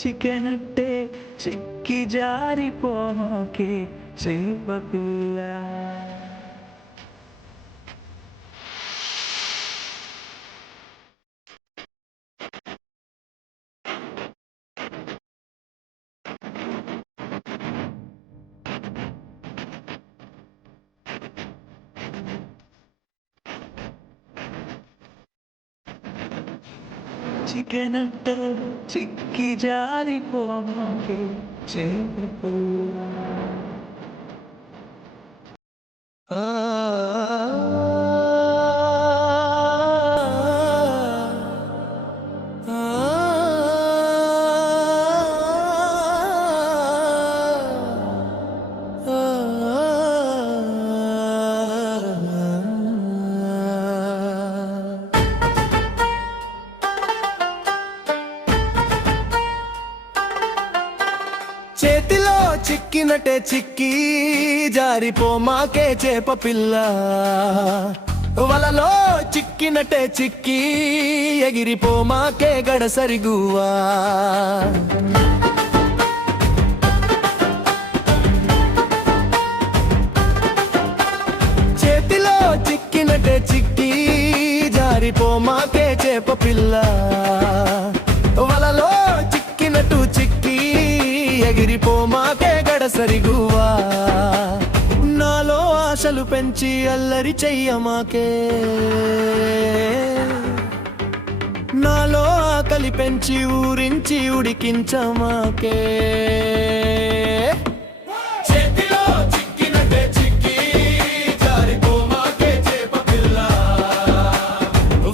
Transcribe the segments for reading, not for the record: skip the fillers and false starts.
చికెనట్టే చిక్కి జారిపోకే చేప పిల్ల. చికెనట్టే చిక్కి జారిపోకే చేప పిల్ల. చేతిలో చిక్కినట్టే చిక్కి జారిపోమాకే చేప పిల్ల. వలలో చిక్కినట్టే చిక్కి ఎగిరిపోమాకే గడసరిగువా. చేతిలో చిక్కినట్టే చిక్కి జారిపోమాకే చేప పిల్ల. వలలో చిక్కినట్టు చిక్కి ఎగిరిపోమాకే గడసరిగువా. నాలో ఆశలు పెంచి అల్లరి చెయ్యమాకే, నాలో ఆకలి పెంచి ఊరించి ఉడికించమాకే. చేతిలో చిక్కినట్టే చిక్కి జారిపోమాకే చేప పిల్ల.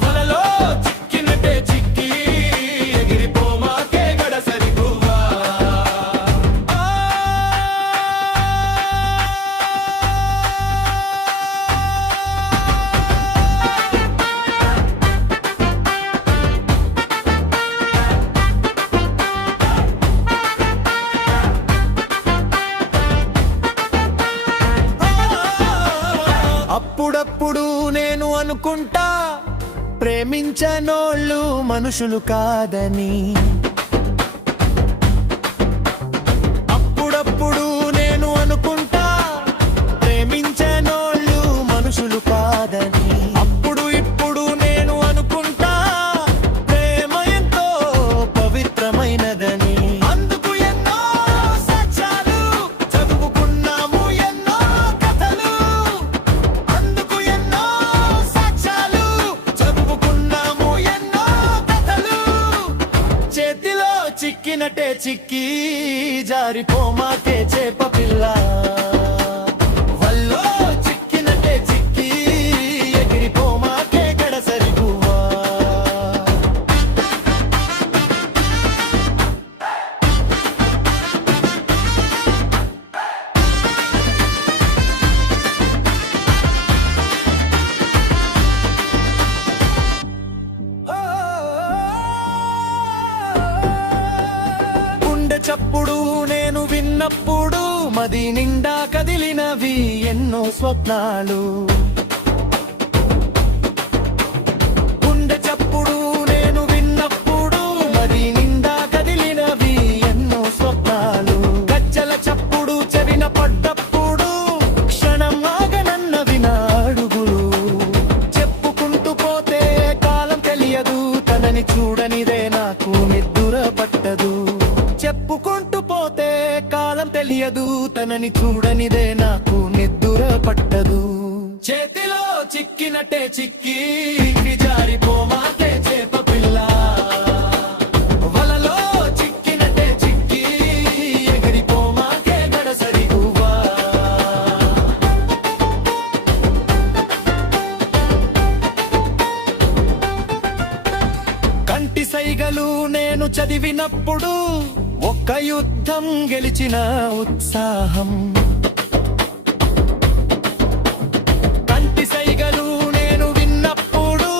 వలలో చిక్కినట్టే చిక్కి ఎగిరిపోమాకే గడసరిగువా. అప్పుడప్పుడు నేను అనుకుంటా ప్రేమించనోళ్ళు మనుషులు కాదని. అప్పుడప్పుడు నేను అనుకుంటా ప్రేమించనోళ్ళు మనుషులు కాదని. అప్పుడు ఇప్పుడు నేను అనుకుంటా ప్రేమ ఎంతో పవిత్రమైనదని. అందుకు ఎన్నో సాక్ష్యాలు చదువుకున్నాము, ఎన్నో కథలు. అందుకు ఎన్నో సాక్ష్యాలు చదువుకున్నాము, ఎన్నో కథలు. చేతిలో చిక్కినట్టే చిక్కి జారిపోమాకే చేప పిల్ల. వల్లో చిక్కినట్టే చిక్కి ఎగిరిపోమాకే గడసరిగువా. గుండె చప్పుడు నేను విన్నప్పుడు మది నిండా కదిలినవి ఎన్నో స్వప్నాలు. గుండె చప్పుడు నేను విన్నప్పుడు మది నిండా కదిలినవి ఎన్నో స్వప్నాలు. గజ్జల చప్పుడు చెవిన పడ్డప్పుడు క్షణం ఆగనన్నవి నా అడుగులు. చెప్పుకుంటూ పోతే కాలం తెలియదు, తనని చూడనిదే నాకు నిద్దుర పట్టదు. చెప్పుకుంటూ పోతే కాలం తెలియదు, తనని చూడనిదే నాకు నిద్దుర పట్టదు. చేతిలో చిక్కినట్టే చిక్కి జారిపోమాకే చేప పిల్ల. వలలో చిక్కినట్టే చిక్కి ఎగిరిపోమాకే గడసరిగువా. కంటి సైగలు నేను చదివినప్పుడు ఒక్క యుద్ధం గెలిచిన ఉత్సాహం. కంటి సైగలు నేను విన్నప్పుడు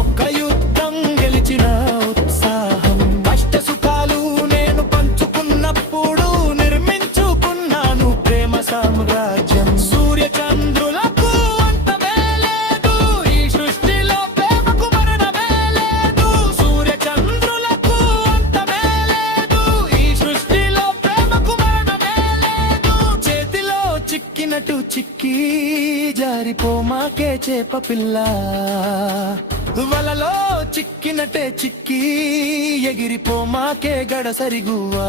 ఒక్క యుద్ధం గెలిచిన ఉత్సాహం. కష్ట సుఖాలు నేను పంచుకున్నప్పుడు నిర్మించుకున్నాను ప్రేమ సామ్రాజ్యం. సూర్య చంద్రులకు అంతమే లేదు, ఈ సృష్టిలో ప్రేమకు మరణమే లేదు. సూర్య చంద్రులకు అంతమే లేదు, చిక్కినట్టు చిక్కి జారిపోమాకే చేప పిల్ల వలలో చిక్కినట్టే చిక్కి ఎగిరిపోమాకే గడసరి గువ్వా